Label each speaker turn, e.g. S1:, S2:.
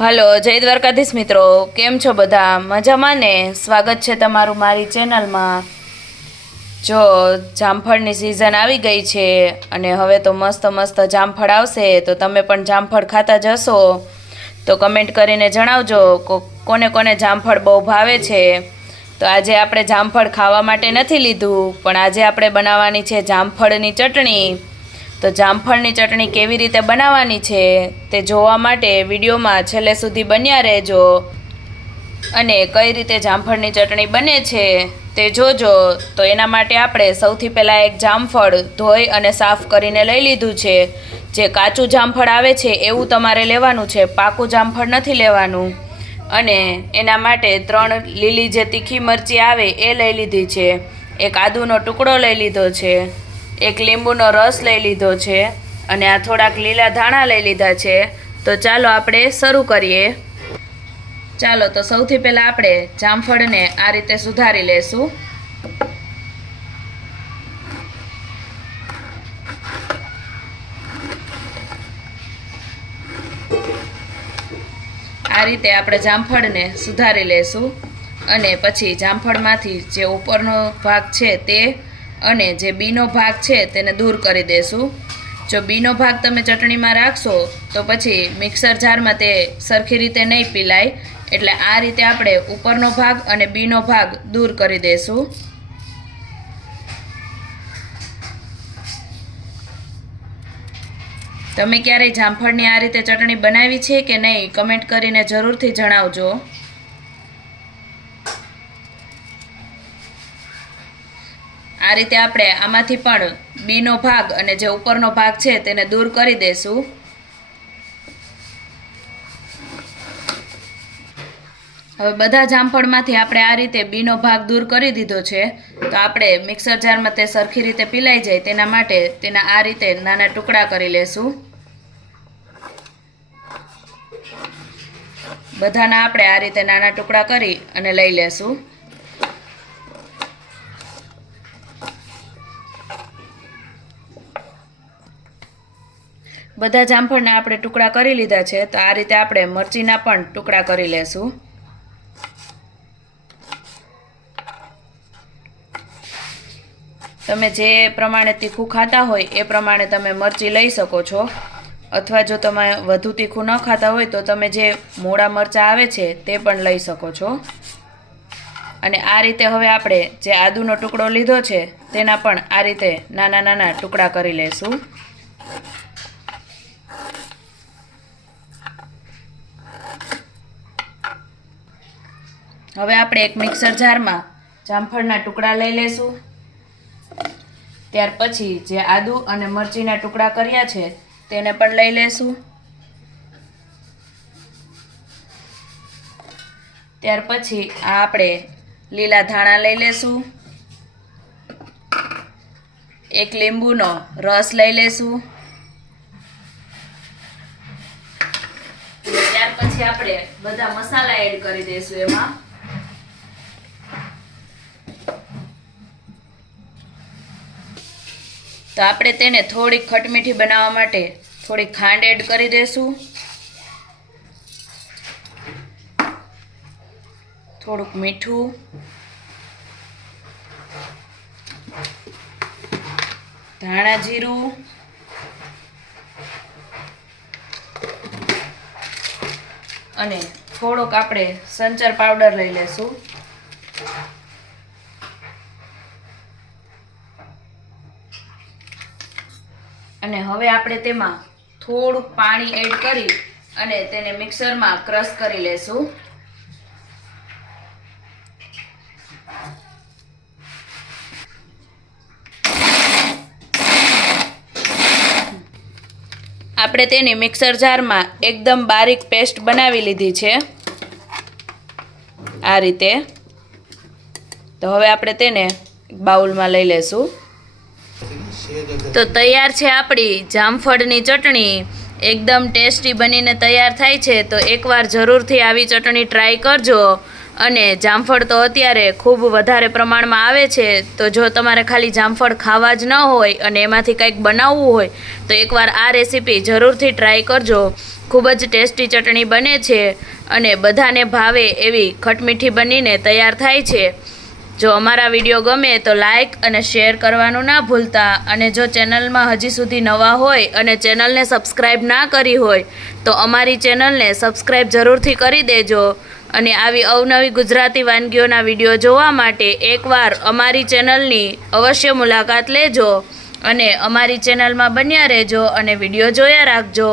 S1: Hello, જય દ્વારકાધીશ મિત્રો. કેમ છો બધા? મજામાં ને? સ્વાગત છે તમારું મારી ચેનલમાં. જો, જામફળની સિઝન આવી ગઈ છે અને હવે તો મસ્ત મસ્ત જામફળ આવશે, તો તમે પણ જામફળ ખાતા જશો. તો કમેન્ટ કરીને જણાવજો કોને કોને જામફળ બહુ ભાવે છે. તો આજે આપણે જામફળ ખાવા માટે નથી લીધું, પણ આજે આપણે બનાવવાની છે જામફળની ચટણી. તો જામફળની ચટણી કેવી રીતે બનાવવાની છે તે જોવા માટે વિડીયોમાં છેલ્લે સુધી બન્યા રહેજો. અને કઈ રીતે જામફળની ચટણી બને છે તે જોજો. તો એના માટે આપણે સૌથી પહેલાં એક જામફળ ધોઈ અને સાફ કરીને લઈ લીધું છે. જે કાચું જામફળ આવે છે એવું તમારે લેવાનું છે, પાકું જામફળ નથી લેવાનું. અને એના માટે ત્રણ લીલી જે તીખી મરચી આવે એ લઈ લીધી છે. એક આદુનો ટુકડો લઈ લીધો છે. એક લીંબુનો રસ લઈ લીધો છે અને આ થોડાક લીલા ધાણા લઈ લીધા છે. તો ચાલો આપણે શરૂ કરીએ. ચાલો, તો સૌથી પહેલાં આપણે જામફળને આ રીતે સુધારી લેશું. આ રીતે આપણે જામફળને સુધારી લેશું અને પછી જામફળમાંથી જે ઉપરનો ભાગ છે તે અને જે બીનો ભાગ છે તેને દૂર કરી દેશું. જો બીનો ભાગ તમે ચટણીમાં રાખશો, તો પછી મિક્સર જારમાં તે સરખી રીતે નહીં પીલાય. એટલે આ રીતે આપણે ઉપરનો ભાગ અને બીનો ભાગ દૂર કરી દેશું. તમે ક્યારેય જામફળની આ રીતે ચટણી બનાવી છે કે નહીં, કમેન્ટ કરીને જરૂરથી જણાવજો. આ રીતે આપણે આમાંથી પણ બીનો ભાગ અને જે ઉપરનો ભાગ છે તેને દૂર કરી દેશું. હવે બધા જામફળમાંથી આપણે આ રીતે બીનો ભાગ દૂર કરી દીધો છે. તો આપણે મિક્સર જારમાં તે સરખી રીતે પીલાઈ જાય તેના માટે તેના આ રીતે નાના ટુકડા કરી લેશું. બધાના આપણે આ રીતે નાના ટુકડા કરી અને લઈ લેશું. બધા જામફળના આપણે ટુકડા કરી લીધા છે, તો આ રીતે આપણે મરચીના પણ ટુકડા કરી લેશું. તમે જે પ્રમાણે તીખું ખાતા હોય, એ પ્રમાણે તમે મરચી લઈ શકો છો. અથવા જો તમે વધુ તીખું ન ખાતા હોય, તો તમે જે મોડા મરચાં આવે છે, તે પણ લઈ શકો છો. અને આ રીતે હવે આપણે જે આદુનો ટુકડો લીધો છે, તેના પણ આ રીતે નાના નાના ટુકડા કરી લેશું. હવે આપણે એક મિક્સર જારમાં જામફળના ટુકડા લઈ લેશું. ત્યાર પછી જે આદુ અને મરચીના ટુકડા કર્યા છે, તેને પણ લઈ લેશું. ત્યાર પછી આ આપણે લીલા ધાણા લઈ લેશું. એક લીંબુનો રસ લઈ લેશું. ત્યાર પછી આપણે બધા મસાલા એડ કરી દઈશું એમાં. તો આપણે તેને થોડીક ખટમીઠી બનાવવા માટે થોડી ખાંડ એડ કરી દઈશું થોડુંક મીઠું. ધાણા જીરું. અને થોડોક આપણે સંચર પાવડર લઈ લેશું. અને હવે આપણે તેમાં થોડુંક પાણી એડ કરી અને તેને મિક્સરમાં ક્રશ કરી લેશું. આપણે તેની મિક્સર જારમાં એકદમ બારીક પેસ્ટ બનાવી લીધી છે. આ રીતે. તો હવે આપણે તેને બાઉલમાં લઈ લેશું. તો તૈયાર છે આપણી જામફળની ચટણી. એકદમ ટેસ્ટી બનીને તૈયાર થાય છે, તો એકવાર જરૂરથી આવી ચટણી ટ્રાય કરજો. અને જામફળ તો અત્યારે ખૂબ વધારે પ્રમાણમાં આવે છે, તો જો તમારે ખાલી જામફળ ખાવા જ ન હોય અને એમાંથી કંઈક બનાવવું હોય, તો એકવાર આ રેસીપી જરૂરથી ટ્રાય કરજો. ખૂબ જ ટેસ્ટી ચટણી બને છે અને બધાને ભાવે એવી ખટમીઠી બનીને તૈયાર થાય છે. જો અમારા વીડિયો ગમે તો લાઈક અને શેર કરવાનું ના ભૂલતા. અને જો ચેનલમાં હજી સુધી નવા હોય અને ચેનલને સબસ્ક્રાઈબ ના કરી હોય, તો અમારી ચેનલને સબસ્ક્રાઈબ જરૂરથી કરી દેજો. અને આવી અવનવી ગુજરાતી વાનગીઓના વીડિયો જોવા માટે એકવાર અમારી ચેનલની અવશ્ય મુલાકાત લેજો. અને અમારી ચેનલમાં બન્યા રહેજો અને વીડિયો જોયા રાખજો.